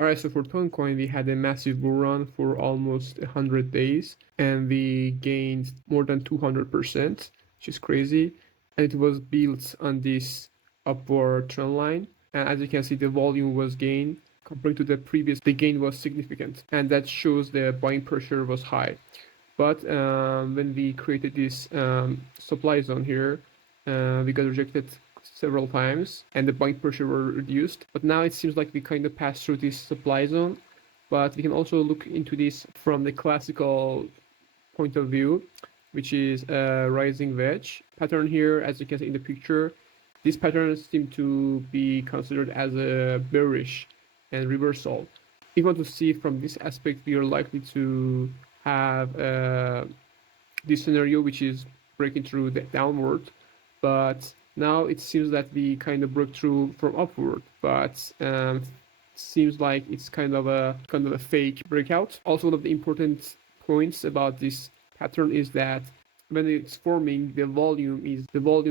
All right, so for Toncoin, we had a massive bull run for almost 100 days, and we gained more than 200%, which is crazy. And it was built on this upward trend line. And as you can see, the volume was gained compared to the previous. The gain was significant, and that shows the buying pressure was high. But when we created this supply zone here, we got rejected several times and the buying pressure were reduced. But now it seems like we kind of passed through this supply zone. But we can also look into this from the classical point of view, which is a rising wedge pattern here, as you can see in the picture. These patterns seem to be considered as a bearish and reversal. If you want to see from this aspect, we are likely to have this scenario, which is breaking through the downward, but now it seems that we kind of broke through from upward, but seems like it's kind of a fake breakout. Also, one of the important points about this pattern is that when it's forming, the volume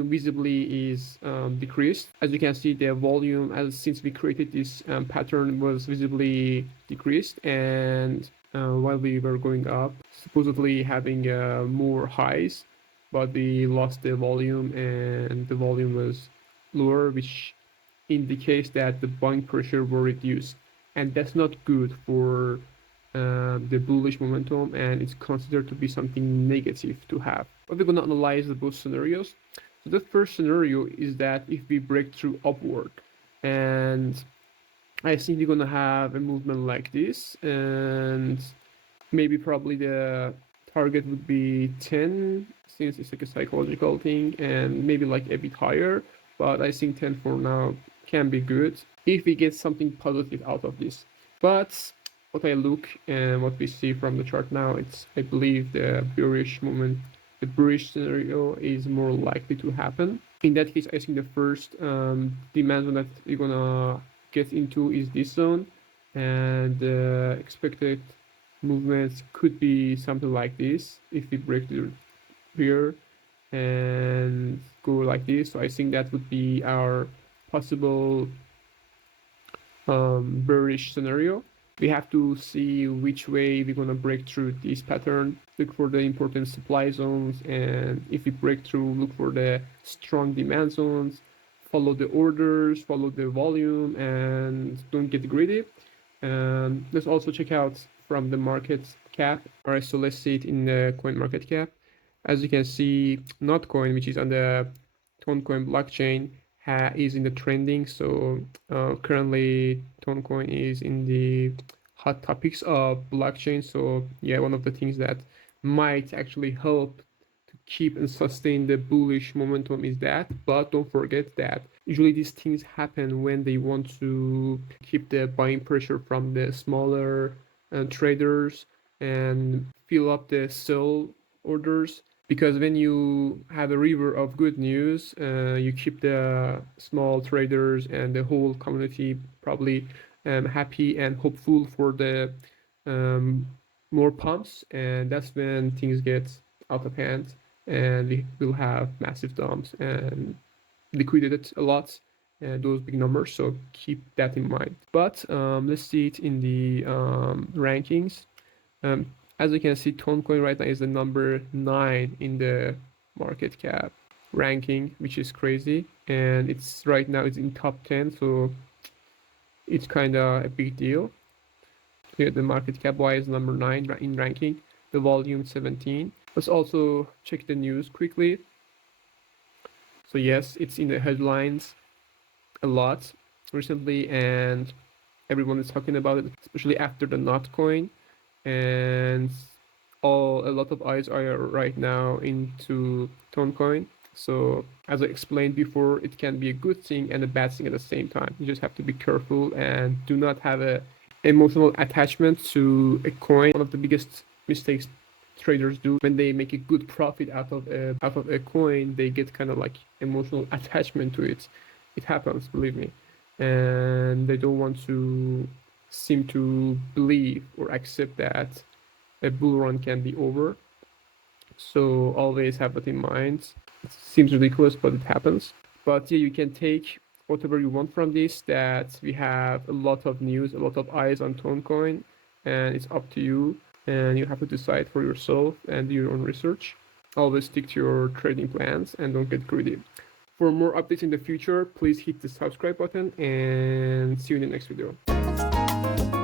visibly is decreased. As you can see, the volume, as since we created this pattern, was visibly decreased, and while we were going up, supposedly having more highs, but we lost the volume, and the volume was lower, which indicates that the buying pressure were reduced, and that's not good for the bullish momentum, and it's considered to be something negative to have. But we're going to analyze both scenarios. So the first scenario is that if we break through upward, and I think we're going to have a movement like this, and maybe probably the target would be 10, since it's like a psychological thing, and maybe like a bit higher, but I think 10 for now can be good if we get something positive out of this. But what I look and what we see from the chart now, it's, I believe, the bearish scenario is more likely to happen. In that case, I think the first demand zone that we're gonna get into is this zone, and the expected movements could be something like this if we break through here and go like this. So I think that would be our possible bearish scenario. We have to see which way we're gonna break through this pattern. Look for the important supply zones, and if we break through, look for the strong demand zones. Follow the orders, follow the volume, and don't get greedy. Let's also check out from the market cap. All right, so let's see it in the coin market cap. As you can see, Notcoin, which is on the Toncoin blockchain, is in the trending. So currently, Toncoin is in the hot topics of blockchain. So yeah, one of the things that might actually help to keep and sustain the bullish momentum is that. But don't forget that usually these things happen when they want to keep the buying pressure from the smaller traders and fill up the sell orders, because when you have a river of good news, you keep the small traders and the whole community probably happy and hopeful for the um, more pumps, and that's when things get out of hand, and we will have massive dumps and liquidated a lot, those big numbers. So keep that in mind. But let's see it in the rankings. Um, as you can see, Toncoin right now is the number 9 in the market cap ranking, which is crazy. And it's right now it's in top 10, so it's kind of a big deal. Here, the market cap wise, number 9 in ranking, the volume 17. Let's also check the news quickly. So yes, it's in the headlines a lot recently, and everyone is talking about it, especially after the Notcoin, and a lot of eyes are right now into Toncoin. So as I explained before, it can be a good thing and a bad thing at the same time. You just have to be careful and do not have a emotional attachment to a coin. One of the biggest mistakes traders do when they make a good profit out of a coin, they get kind of like emotional attachment to it. It happens, believe me, and they don't want to seem to believe or accept that a bull run can be over. So always have that in mind. It seems ridiculous, but it happens. But yeah, you can take whatever you want from this, that we have a lot of news, a lot of eyes on Toncoin, and it's up to you, and you have to decide for yourself and do your own research. Always stick to your trading plans and don't get greedy. For more updates in the future, please hit the subscribe button and see you in the next video.